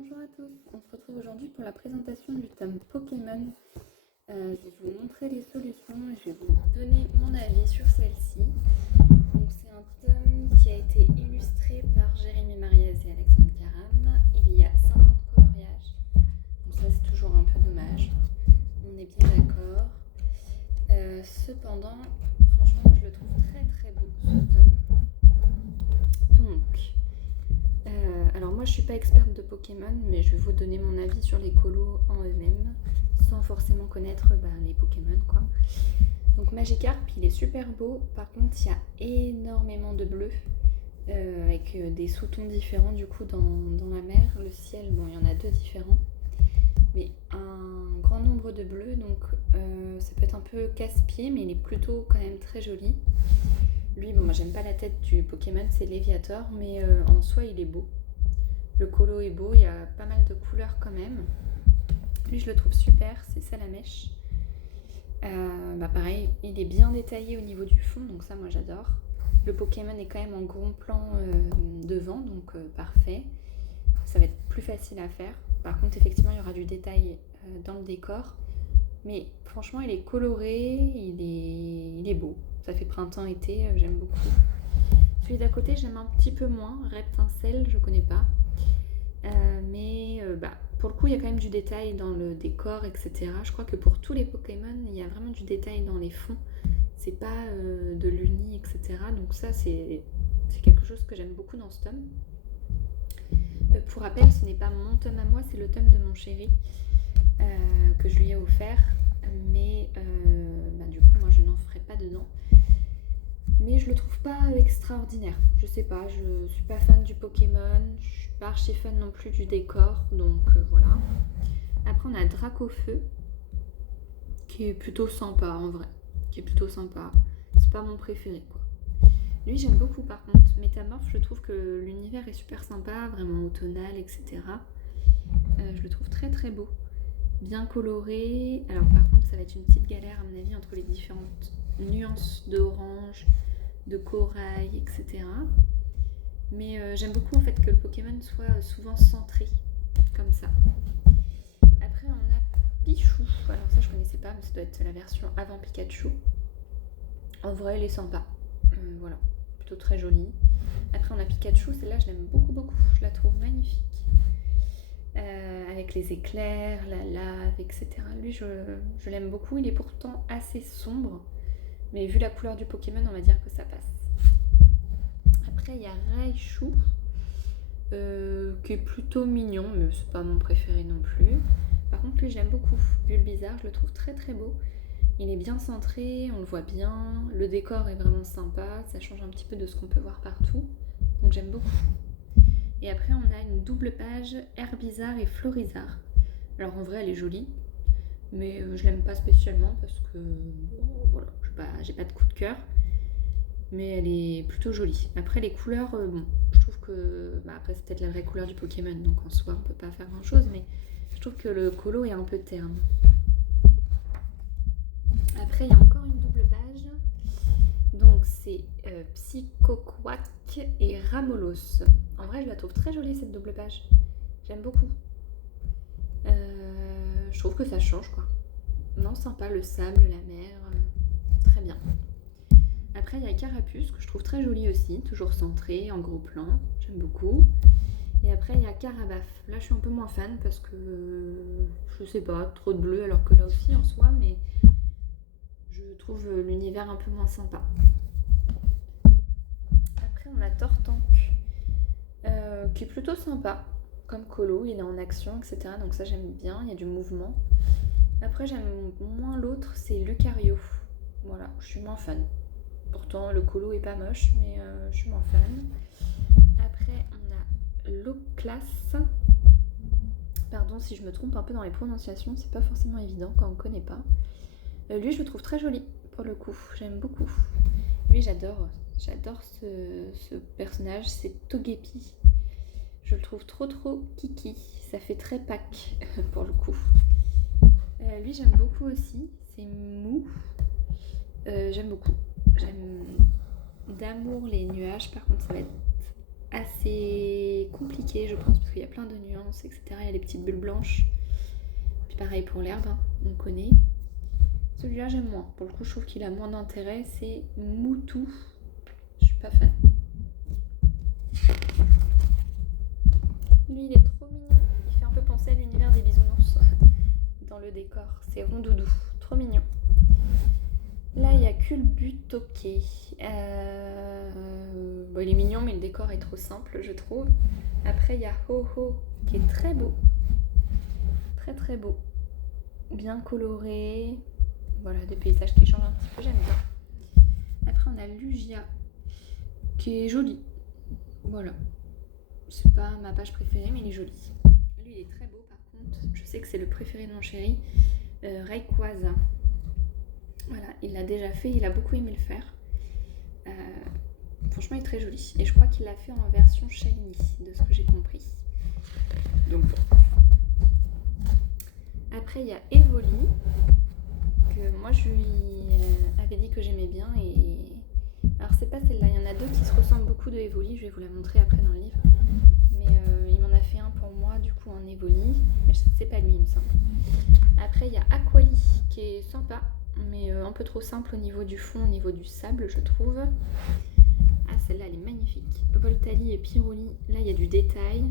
Bonjour à tous, on se retrouve aujourd'hui pour la présentation du tome Pokémon. Je vais vous montrer les solutions et je vais vous donner mon avis sur celle-ci. Donc c'est un tome qui a été illustré par Jérémy Mariez et Alexandre Caram. Il y a 50 coloriages, donc ça c'est toujours un peu dommage, on est bien d'accord. Cependant, franchement moi je le trouve très très beau ce tome. Donc... alors moi je suis pas experte de Pokémon, mais je vais vous donner mon avis sur les colos en eux-mêmes, sans forcément connaître les Pokémon quoi. Donc Magikarp il est super beau, par contre il y a énormément de bleu, avec des sous-tons différents du coup dans la mer. Le ciel, bon il y en a deux différents, mais un grand nombre de bleus, donc ça peut être un peu casse-pied, mais il est plutôt quand même très joli. Lui, bon, moi j'aime pas la tête du Pokémon, c'est Léviator, mais en soi il est beau. Le colo est beau, il y a pas mal de couleurs quand même. Lui je le trouve super, c'est Salamèche. Pareil, il est bien détaillé au niveau du fond, donc ça moi j'adore. Le Pokémon est quand même en gros plan devant, donc parfait. Ça va être plus facile à faire. Par contre effectivement il y aura du détail dans le décor. Mais franchement il est coloré, il est beau. Ça fait printemps-été, j'aime beaucoup. Celui d'à côté j'aime un petit peu moins, Reptincelle, je connais pas. Mais pour le coup il y a quand même du détail dans le décor, etc. Je crois que pour tous les Pokémon il y a vraiment du détail dans les fonds. C'est pas de l'uni, etc. Donc ça c'est quelque chose que j'aime beaucoup dans ce tome. Pour rappel, ce n'est pas mon tome à moi, c'est le tome de mon chéri que je lui ai offert. Mais du coup moi je n'en ferai pas dedans. Mais je le trouve pas extraordinaire. Je sais pas, je suis pas fan du Pokémon, je suis pas archi fan non plus du décor, donc voilà. Après on a Dracofeu, qui est plutôt sympa en vrai, qui est plutôt sympa. C'est pas mon préféré quoi. Lui j'aime beaucoup par contre. Métamorphe, je trouve que l'univers est super sympa, vraiment automnal, etc. Je le trouve très très beau, bien coloré. Alors par contre ça va être une petite galère à mon avis entre les différentes nuances d'orange, de corail, etc. Mais j'aime beaucoup en fait que le Pokémon soit souvent centré comme ça. Après on a Pichou. Alors ça je connaissais pas, mais ça doit être la version avant Pikachu. En vrai elle est sympa. Voilà, plutôt très jolie. Après on a Pikachu, celle-là je l'aime beaucoup beaucoup. Je la trouve magnifique. Avec les éclairs, la lave, etc. Lui je l'aime beaucoup. Il est pourtant assez sombre. Mais vu la couleur du Pokémon, on va dire que ça passe. Après, il y a Raichu, qui est plutôt mignon, mais c'est pas mon préféré non plus. Par contre, lui, j'aime beaucoup. Bulbizarre, je le trouve très très beau. Il est bien centré, on le voit bien. Le décor est vraiment sympa. Ça change un petit peu de ce qu'on peut voir partout. Donc j'aime beaucoup. Et après, on a une double page Herbizarre et Florizarre. Alors en vrai, elle est jolie. Mais je l'aime pas spécialement parce que voilà, j'ai pas de coup de cœur, mais elle est plutôt jolie. Après les couleurs, je trouve que après c'est peut-être la vraie couleur du Pokémon, donc en soi on peut pas faire grand chose, mais je trouve que le colo est un peu terne. Après il y a encore une double page, donc c'est Psychoquack et Ramolos. En vrai je la trouve très jolie cette double page, j'aime beaucoup. Je trouve que ça change quoi. Non, sympa, le sable, la mer, très bien. Après il y a Carapuce que je trouve très joli aussi, toujours centré, en gros plan, j'aime beaucoup. Et après il y a Carabaf. Là je suis un peu moins fan parce que je sais pas, trop de bleu alors que là aussi en soi, mais je trouve l'univers un peu moins sympa. Après on a Tortank, qui est plutôt sympa comme colo, il est en action, etc. Donc ça j'aime bien, il y a du mouvement. Après j'aime moins l'autre, c'est Lucario. Voilà, je suis moins fan. Pourtant le colo est pas moche, mais je suis moins fan. Après on a Loclas. Pardon si je me trompe un peu dans les prononciations, c'est pas forcément évident quand on connaît pas. Lui je le trouve très joli pour le coup, j'aime beaucoup. Lui j'adore ce personnage, c'est Togepi. Je le trouve trop kiki, ça fait très Pâques pour le coup. Lui j'aime beaucoup aussi, c'est Mou. J'aime beaucoup. J'aime d'amour les nuages, par contre ça va être assez compliqué, je pense, parce qu'il y a plein de nuances, etc. Il y a des petites bulles blanches. Puis pareil pour l'herbe, hein, on connaît. Celui-là, j'aime moins. Pour le coup, je trouve qu'il a moins d'intérêt. C'est Moutou. Je suis pas fan. Lui, il est trop mignon. Il fait un peu penser à l'univers des bisounours dans le décor. C'est rondoudou. Trop mignon. Là, il y a Culbutoke. Bon, il est mignon, mais le décor est trop simple, je trouve. Après, il y a Ho-Ho, qui est très beau. Très, très beau. Bien coloré. Voilà, des paysages qui changent un petit peu, j'aime bien. Après, on a Lugia, qui est joli. Voilà. C'est pas ma page préférée, mais il est joli. Lui, il est très beau, par contre. Je sais que c'est le préféré de mon chéri. Rayquaza. Voilà, il l'a déjà fait, il a beaucoup aimé le faire. Franchement, il est très joli. Et je crois qu'il l'a fait en version shiny, de ce que j'ai compris. Donc bon. Après, il y a Evoli, que moi je lui avais dit que j'aimais bien. Et alors, c'est pas celle-là, il y en a deux qui se ressemblent beaucoup de Evoli. Je vais vous la montrer après dans le livre. Mais il m'en a fait un pour moi, du coup, en Evoli. Mais c'est pas lui, il me semble. Après, il y a Aquali, qui est sympa, mais un peu trop simple au niveau du fond, au niveau du sable, je trouve. Ah, celle-là, elle est magnifique. Voltali et Pyroli, là, il y a du détail.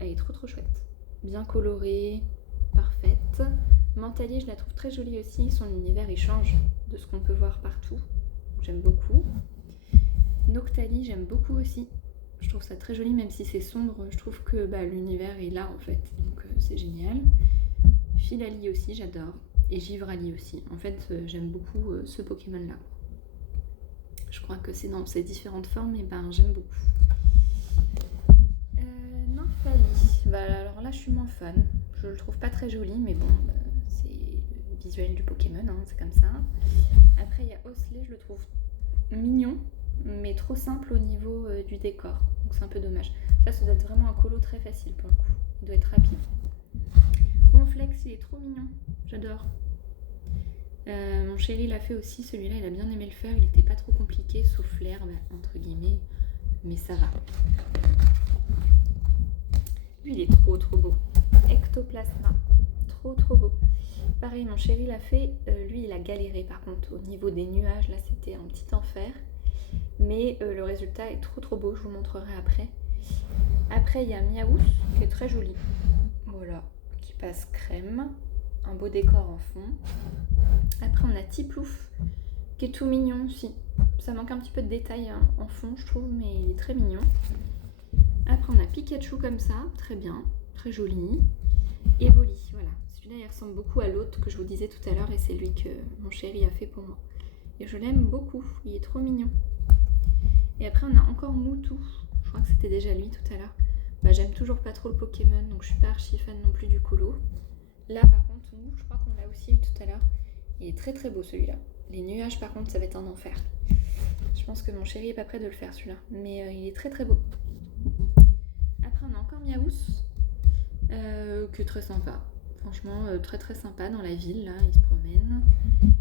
Elle est trop chouette. Bien colorée, parfaite. Mentali, je la trouve très jolie aussi. Son univers, il change de ce qu'on peut voir partout. J'aime beaucoup. Noctali, j'aime beaucoup aussi. Je trouve ça très joli, même si c'est sombre. Je trouve que l'univers est là, en fait. Donc, c'est génial. Filali aussi, j'adore. Et Givrali aussi. En fait, j'aime beaucoup ce Pokémon-là. Je crois que c'est dans ses différentes formes, et j'aime beaucoup. Nymphali. Alors là, je suis moins fan. Je le trouve pas très joli, mais bon, c'est le visuel du Pokémon, hein, c'est comme ça. Après, il y a Osley, je le trouve mignon, mais trop simple au niveau du décor. Donc c'est un peu dommage. Ça doit être vraiment un colo très facile pour le coup. Il doit être rapide. Ronflex, il est trop mignon. J'adore. Mon chéri l'a fait aussi, celui-là, il a bien aimé le faire. Il n'était pas trop compliqué, sauf l'herbe, entre guillemets. Mais ça va. Lui, il est trop beau. Ectoplasma. Trop beau. Pareil, mon chéri l'a fait. Lui, il a galéré par contre. Au niveau des nuages, là, c'était un petit enfer. Mais le résultat est trop beau. Je vous montrerai après. Après, il y a Miaous, qui est très joli. Voilà. Qui passe crème. Un beau décor en fond. Après, on a Tiplouf, qui est tout mignon aussi. Ça manque un petit peu de détails en fond, je trouve, mais il est très mignon. Après, on a Pikachu comme ça, très bien, très joli. Evoli, voilà. Celui-là, il ressemble beaucoup à l'autre que je vous disais tout à l'heure, et c'est lui que mon chéri a fait pour moi. Et je l'aime beaucoup, il est trop mignon. Et après, on a encore Moutou. Je crois que c'était déjà lui tout à l'heure. J'aime toujours pas trop le Pokémon, donc je suis pas archi fan non plus du colo. Là, par contre, je crois qu'on l'a aussi eu tout à l'heure. Il est très beau celui-là. Les nuages, par contre, ça va être un enfer. Je pense que mon chéri est pas prêt de le faire celui-là. Mais il est très beau. Après, on a encore Miaous, qui est très sympa. Franchement, très sympa dans la ville, là, il se promène.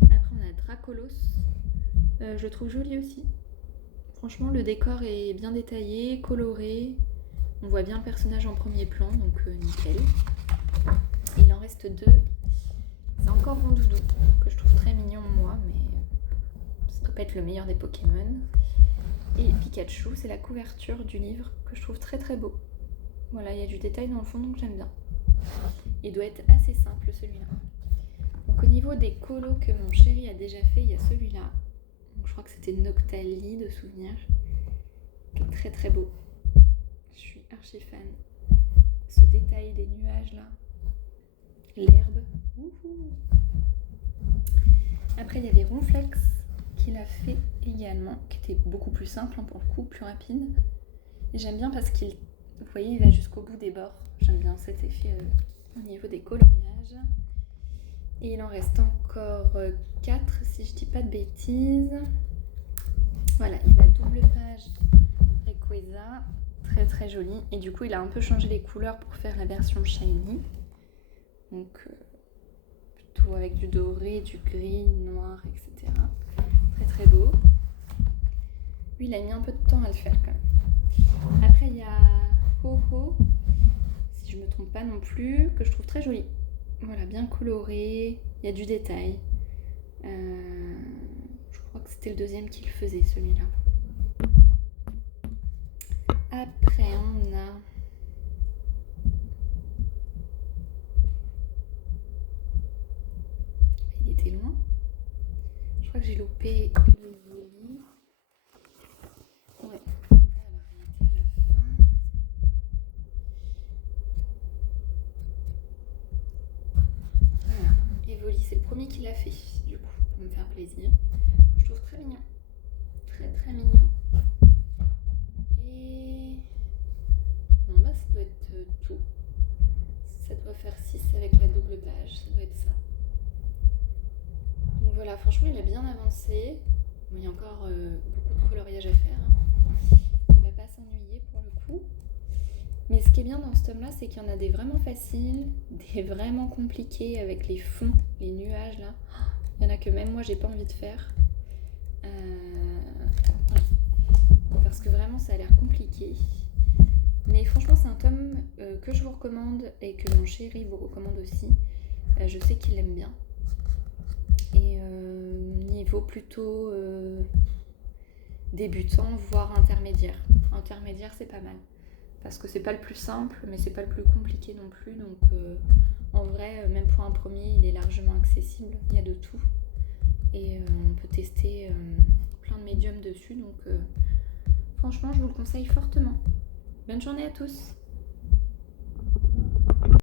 Après, on a Dracolos. Je le trouve joli aussi. Franchement, le décor est bien détaillé, coloré. On voit bien le personnage en premier plan, donc nickel. Et il en reste deux. C'est encore Rondoudou, que je trouve très mignon moi, mais ça doit pas être le meilleur des Pokémon. Et Pikachu, c'est la couverture du livre que je trouve très beau. Voilà, il y a du détail dans le fond, donc j'aime bien. Il doit être assez simple celui-là. Donc au niveau des colos que mon chéri a déjà fait, il y a celui-là. Donc, je crois que c'était Noctali de souvenir. Qui est très beau. Je suis archi fan. Ce détail des nuages là. L'herbe. Wouhou. Après, il y avait Ronflex qu'il a fait également, qui était beaucoup plus simple pour le coup, plus rapide. Et j'aime bien parce qu'il, vous voyez, il va jusqu'au bout des bords. J'aime bien cet effet au niveau des coloriages. Et il en reste encore 4 si je dis pas de bêtises. Voilà, il a double page Rayquaza, très joli. Et du coup, il a un peu changé les couleurs pour faire la version shiny. Donc, plutôt avec du doré, du gris, noir, etc. Très beau. Lui, il a mis un peu de temps à le faire quand même. Après, il y a Ho Ho, si je me trompe pas non plus, que je trouve très joli. Voilà, bien coloré, il y a du détail. Je crois que c'était le deuxième qui le faisait, celui-là. Après, on a... Il était loin. Je crois que j'ai loupé le Voili. Ouais. Alors, il était à la fin. Voilà. Evoli, c'est le premier qui l'a fait, du coup, pour me faire plaisir. Je trouve très mignon. Très très mignon. Et... Non, bah ça doit être tout. Ça doit faire 6 avec la double page, ça doit être ça. Donc voilà, franchement, il a bien avancé. Bon, il y a encore beaucoup de coloriage à faire. Hein. Il va pas s'ennuyer pour le coup. Mais ce qui est bien dans ce tome-là, c'est qu'il y en a des vraiment faciles, des vraiment compliqués avec les fonds, les nuages là. Il y en a que même moi, j'ai pas envie de faire. Parce que vraiment, ça a l'air compliqué. Mais franchement, c'est un tome que je vous recommande et que mon chéri vous recommande aussi. Je sais qu'il aime bien. Et niveau plutôt débutant, voire intermédiaire. Intermédiaire, c'est pas mal. Parce que c'est pas le plus simple, mais c'est pas le plus compliqué non plus. Donc en vrai, même pour un premier, il est largement accessible. Il y a de tout. Et on peut tester plein de médiums dessus. Donc franchement, je vous le conseille fortement. Bonne journée à tous!